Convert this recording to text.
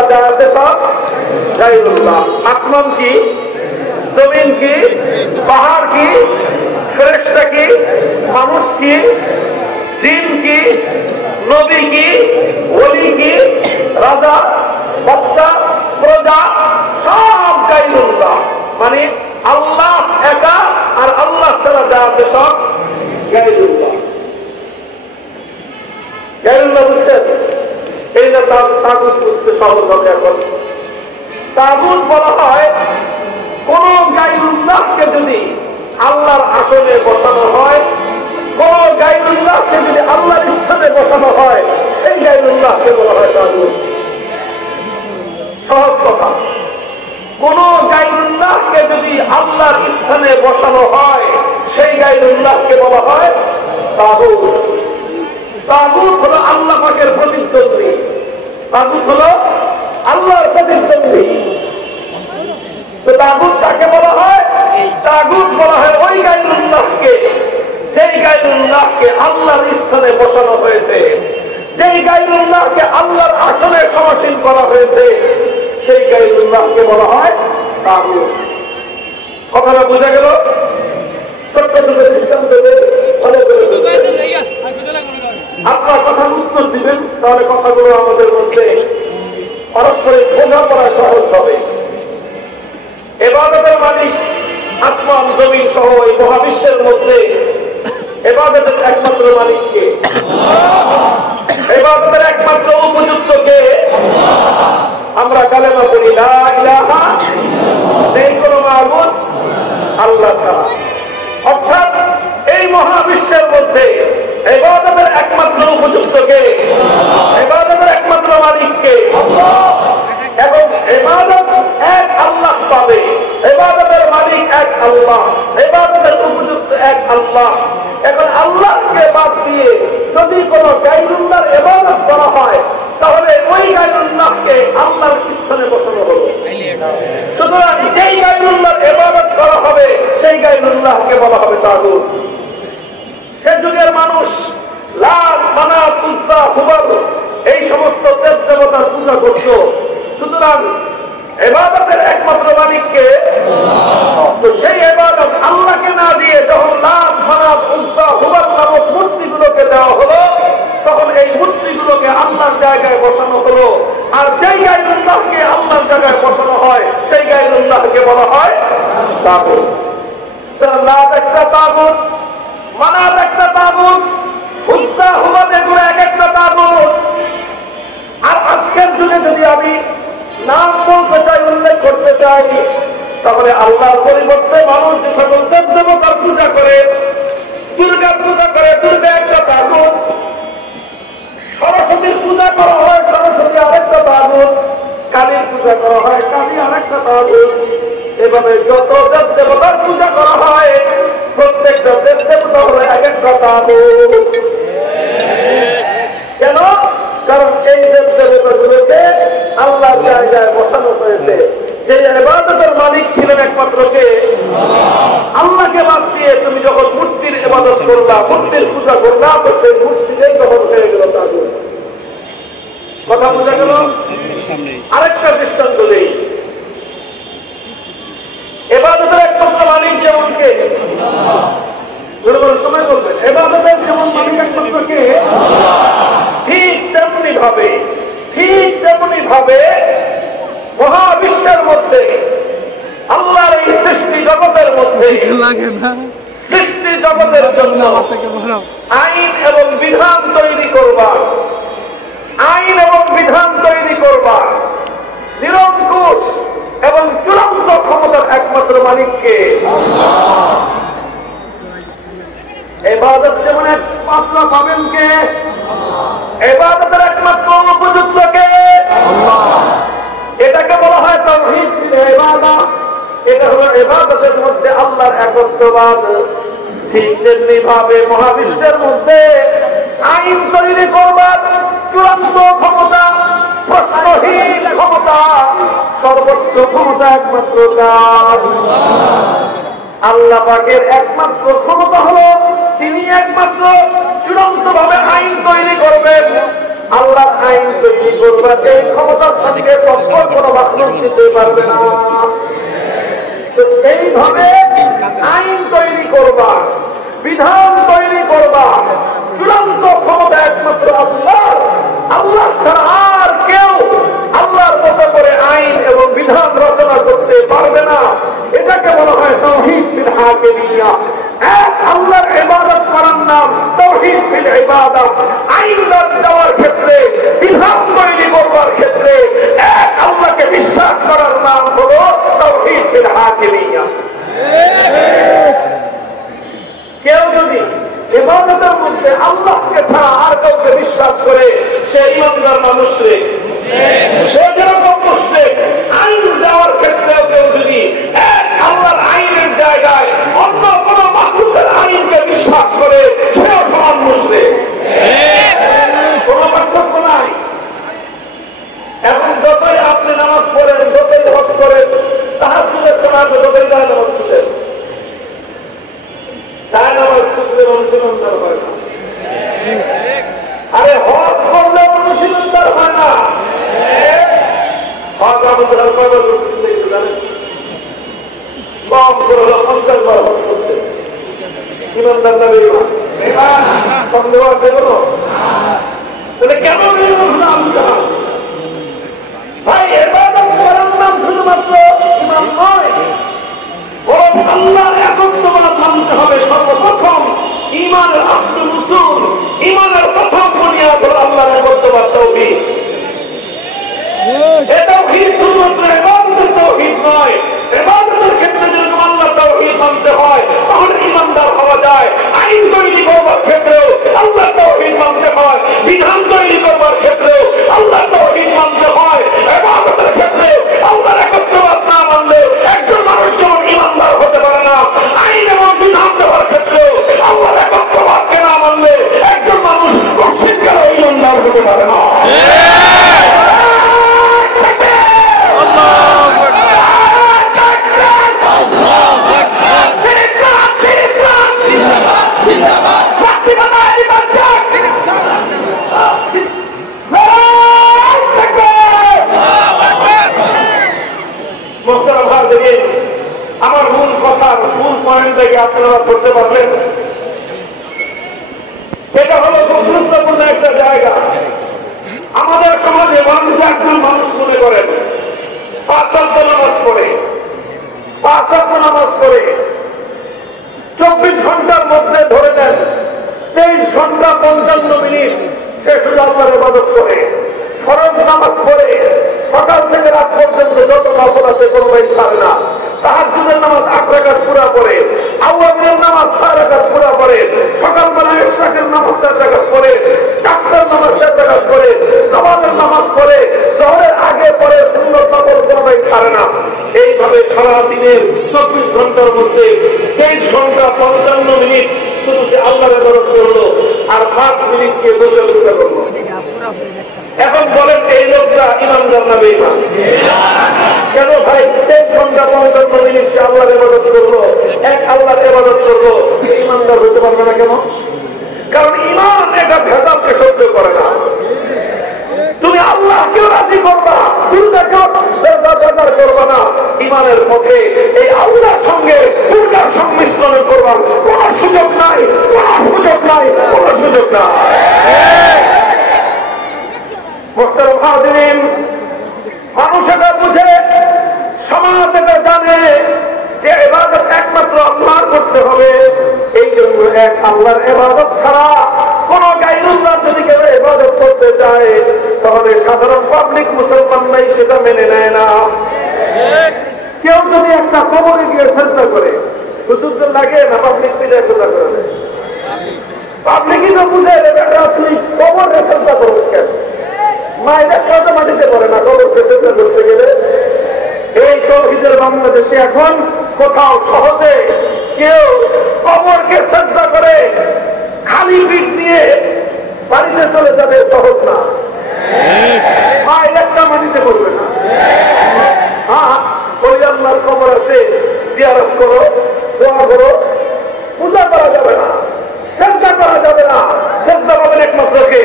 ছাড়া যা আছে সব গায়রুল্লাহ। আসমান কি, জমিন কি, পাহাড় কি, ফেরেশতা কি, মানুষ কি, জিন কি, নবী কি, ওলি কি, রাজা, বাদশা, প্রজা, সব গায়রুল্লাহ। মানে আল্লাহ একা, আর আল্লাহ ছাড়া যা আছে সব গায়রুল্লাহ। গায়রুল্লাহ বুঝছেন? এই না তাগুত বুঝতে সহজ হবে। এখন তাগুত বলা হয় কোন গায়রুল্লাহকে যদি আল্লাহর আসনে বসানো হয়, কোন গায়রুল্লাহকে যদি আল্লাহর স্থানে বসানো হয়, সেই গায়রুল্লাহকে বলা হয় তাগুত। সহজ কথা। কোন গায়রুল্লাহকে যদি আল্লাহর স্থানে বসানো হয়, সেই গায়রুল্লাহকে বলা হয় তাগুত। তাগুত হলো আল্লাহ পাকের প্রতিদ্বন্দ্বী। তাগুত হলো আল্লাহর প্রতিদ্বন্দ্বী। তো তাগুত কাকে বলা হয়? তাগুত বলা হয় ওই গায়রুল্লাহকে, যেই গায়রুল্লাহকে আল্লাহর স্থানে বসানো হয়েছে, যেই গায়রুল্লাহকে আল্লাহর আসনে সমাসীন করা হয়েছে, সেই গায়রুল্লাহকে বলা হয় তাগুত। কথাটা বোঝা গেল? ছোট্ট দুটো সিস্টেম দেবে, ভালো করে আপনার কথার উত্তর দিবেন, তাহলে কথাগুলো আমাদের মধ্যে পারস্পরিক বোঝাপড়া সহজ হবে। ইবাদতের মালিক আসমান জমিন সহ এই মহাবিশ্বের মধ্যে ইবাদতের একমাত্র মালিক কে? ইবাদতের একমাত্র উপযুক্ত কে? আমরা কালেমা পড়ি লা ইলাহা, নেই কোনো মাবুদ আল্লাহ ছাড়া। অর্থাৎ এই মহাবিশ্বের মধ্যে ইবাদতের একমাত্র উপযুক্ত কে? ইবাদতের একমাত্র মালিক কে? এবং ইবাদত এক আল্লাহ পাবে, ইবাদতের মালিক এক আল্লাহ, ইবাদতের উপযুক্ত এক আল্লাহ। এখন আল্লাহকে বাদ দিয়ে যদি কোন গায়রুল্লাহর ইবাদত করা হয়, তাহলে ওই গায়রুল্লাহকে আল্লাহর স্থানে বসানো হলো। সুতরাং যেই গায়রুল্লাহর ইবাদত করা হবে, সেই গায়রুল্লাহকে বলা হবে তাগুত। সে যুগের মানুষ লাত, মানাত, উজ্জা, হুবল এই সমস্ত দেব দেবতার পূজা করত। সুতরাং ইবাদতের একমাত্র মালিককে, তো সেই ইবাদত আল্লাহকে না দিয়ে যখন লাত, মানাত, উজ্জা, হুবল নামক মূর্তিগুলোকে দেওয়া হলো, তখন এই মূর্তিগুলোকে আল্লাহর জায়গায় বসানো হলো। আর যেই গায়রুল্লাহকে আল্লাহর জায়গায় বসানো হয়, সেই গায়রুল্লাহকে বলা হয় তাগুত। লাত একটা তাগুত, মানাত একটা তাগুত, উজ্জা, হুবল এগুলো এক একটা তাগুত। আর আজকের যুগে যদি আমি নাম বলতে চাই, উল্লেখ করতে চাই, তাহলে আল্লাহর পরিবর্তে মানুষ যে সকল দেব দেবতার পূজা করে, দুর্গার পূজা করে, দুর্গা একটা তাগুত। সরস্বতীর পূজা করা হয়, সরস্বতী আরেকটা তাগুত। কালীর পূজা করা হয়, কালী আরেকটা তাগুত। এভাবে যত দেব দেবতার পূজা করা হয়, প্রত্যেকটা দেব দেবতা হলো এক একটা তাগুত। কেন? কারণ এই দেব দেবতাগুলোকে আল্লাহর জায়গায় বসানো হয়েছে। যে ইবাদতের মালিক ছিলেন একমাত্র কে? আল্লাহকে বাদ দিয়ে তুমি যখন মূর্তির ইবাদত করবা, মূর্তির পূজা করবা, তো সেই মূর্তিটাই তখন হয়ে গেল তাগুত। কথা বোঝা গেল? আরেকটা দৃষ্টান্ত দেই। ইবাদতের একমাত্র মালিক যেমন কে? সময় বলবেন, ইবাদতের যেমন মালিক একমাত্র কে? ঠিক তেমনি ভাবে মহাবিশ্বের মধ্যে, আল্লাহর এই সৃষ্টি জগতের মধ্যে, সৃষ্টি জগতের জন্য আইন এবং বিধান তৈরি করবা, আইন এবং বিধান তৈরি করবা, নিরঙ্কুশ এবং চূড়ান্ত ক্ষমতার একমাত্র মালিককে। ইবাদত যেমন একমাত্র পাবেন কে? ইবাদতের একমাত্র উপযুক্ত কে? এটাকে বলা হয় তাওহীদ ইবাদত। এটা হলো ইবাদতের মধ্যে আল্লাহর একত্ববাদ। ঠিক তেমনি ভাবে মহাবিশ্বের মধ্যে আইন তৈরি করবার চূড়ান্ত ক্ষমতা, প্রশ্নহীন ক্ষমতা, সর্বোচ্চ ক্ষমতা একমাত্র কার? আল্লাহ পাকের একমাত্র ক্ষমতা হলো তিনি একমাত্র চূড়ান্ত ভাবে আইন তৈরি করবেন, আল্লাহর আইন তৈরি করবার এই ক্ষমতার সঙ্গে কখনো কোনো মাখলুক দিতে পারবে না। এইভাবে আইন তৈরি করবা, বিধান তৈরি করবা, চূড়ান্ত ক্ষমতা একমাত্র আল্লাহ। আল্লাহ ছাড়া আর কেউ আল্লাহর মতো করে আইন এবং বিধান রচনা করতে পারবে না। এটাকে বলা হয় তাওহীদ ফিল হাকিমিয়্যাহ। এক আল্লাহর ইবাদত করার নাম তাওহীদ ফিল ইবাদাহ। আইন দেওয়ার ক্ষেত্রে, বিধান তৈরি করবার ক্ষেত্রে এক আল্লাহকে বিশ্বাস করার নাম হলো তাওহীদ ফিল হাকিমিয়্যাহ। কেউ যদি ইবাদতের মধ্যে আল্লাহকে ছাড়া আর কাউকে বিশ্বাস করে সে ইমানদার না মুশরিক? সে যেরকম মুশরিক, আইন দেওয়ার ক্ষেত্রেও কেউ যদি এক আল্লাহর আইনের জায়গায় অন্য কোন মাখলুকের আইনকে বিশ্বাস করে সেও সমান মুশরিক। কোন পার্থক্য নাই। এখন যতই আপনি নামাজ পড়েন, যতই হজ করেন, তাহাজ্জুদের সময় যতই নামাজ পড়েন, চায় নামাজ খুঁজলে অনুশীলনদার হয় না। আরে হজ করলে অনুশীলনদার হয় না। হজ আমাদের কয়বার করতেছে জানেন? কম করে 50 বার হজ করতে। ইমানদার না বেঈমান? সন্দেহ আছে কোনো? তাহলে কেন বেঈমান? ভাই ইবাদত করার নাম শুধুমাত্র ইমান নয়, বরং আল্লাহর একত্ববাদ মানতে হবে। সর্বপ্রথম ঈমানের আসল উসুল, ঈমানের প্রথম বুনিয়াদ হলো আল্লাহর একত্ববাদ, তাওহীদ। এই তাওহীদ শুধুমাত্র ইবাদতের তাওহীদ নয়, ইবাদতের ক্ষেত্রে যদি আল্লাহর তাওহীদ মানতে হয় তাহলে ঈমানদার হওয়া যায়। আইন তৈরি করবার ক্ষেত্রেও আল্লাহর তাওহীদ মানতে হয়, বিধান তৈরি করবার ক্ষেত্রেও আল্লাহর তাওহীদ মানতে হয়। ইবাদতের ক্ষেত্রে আল্লাহর একত্ববাদ না মানলে একজন মানুষ যেমন ঈমানদার হতে পারে না, আইন এবং বিধান দেওয়ার ক্ষেত্রেও আল্লাহর একত্ববাদকে না মানলে একজন মানুষ মুশরিকও ঈমানদার হতে পারে না। আমার মূল কথার মূল পয়েন্ট থেকে আপনারা করতে পারবেন। এটা হলো খুব গুরুত্বপূর্ণ একটা জায়গা। আমাদের সমাজে মানুষ একজন মানুষ মনে করেন 5 ওয়াক্ত নামাজ পড়ে, 24 ঘন্টার মধ্যে ধরে নেন 23 ঘন্টা 55 মিনিট সে শুধু আল্লাহর ইবাদত করে, ফরজ নামাজ পড়ে, সকাল থেকে রাত পর্যন্ত যত নফল আছে কোনো ভাই ছাড়ে না। তাহাজ্জুদের নামাজ 8 রাকাত পুরা পড়ে, আওয়াজের নামাজ 6 রাকাত পুরা পড়ে, সকালবেলা ইশরাকের নামাজ 4 রাকাত পড়ে, কাফের নামাজ 4 রাকাত পড়ে, জওয়ালের নামাজ পড়ে, জোহরের আগে পড়ে, সুন্নত নফল কোনো ভাই ছাড়ে না। এইভাবে সারা দিনের 24 ঘন্টার মধ্যে 23 ঘন্টা 55 মিনিট শুধু সে আল্লাহর ইবাদত করলো, আর 5 মিনিট গিয়ে বসে বসে করলো। এখন বলেন এই লোকটা ইমানদার না বেঈমান? কেন ভাই 23 ঘন্টা 55 মিনিট সে আল্লাহর ইবাদত করলো, এক আল্লাহর ইবাদত করলো, ইমানদার হতে পারবে না কেন? কারণ ঈমান এটা ভেজালকে সহ্য করে না। তুমি আল্লাহকেও রাজি করবা, দুনিয়াকেও বেজার করবা না। ঈমানের পথে এই আল্লাহর সঙ্গে দুনিয়ার সংমিশ্রণ করবার কোন সুযোগ নাই, কোন সুযোগ নাই। মুহতারাম হাজিরিন, মানুষ এটা বুঝে, সমাজ এটা জানে যে ইবাদত একমাত্র আল্লাহর করতে হবে। এই জন্য এক আল্লাহর ইবাদত ছাড়া কোন গায়রুল্লাহ যদি কেউ ইবাদত করতে চায় তাহলে সাধারণ পাবলিক মুসলমান নাই সেটা মেনে নেয় না। কেউ যদি একটা কবরে গিয়ে চেষ্টা করে, হুজুরদের লাগে না পাবলিক মিলে চেষ্টা করে, পাবলিকই তো বুঝে তুই কবরে চেষ্টা করবি কেন? মায়ের একটা মাটিতে পারে না কবরকে চেষ্টা করতে গেলে। এই তৌহিদের বাংলাদেশে এখন কোথাও সহজে কেউ কবরকে চেষ্টা করে খালি পিঠ নিয়ে বাড়িতে চলে যাবে সহজ না। মায়ের একটা মাটিতে পড়বে না। হ্যাঁ, ওই আল্লাহর কবর আছে, জিয়ারত করো, দোয়া করো, পূজা করা যাবে না, চেষ্টা করা যাবে না। চেষ্টা পাবেন একমাত্র কে?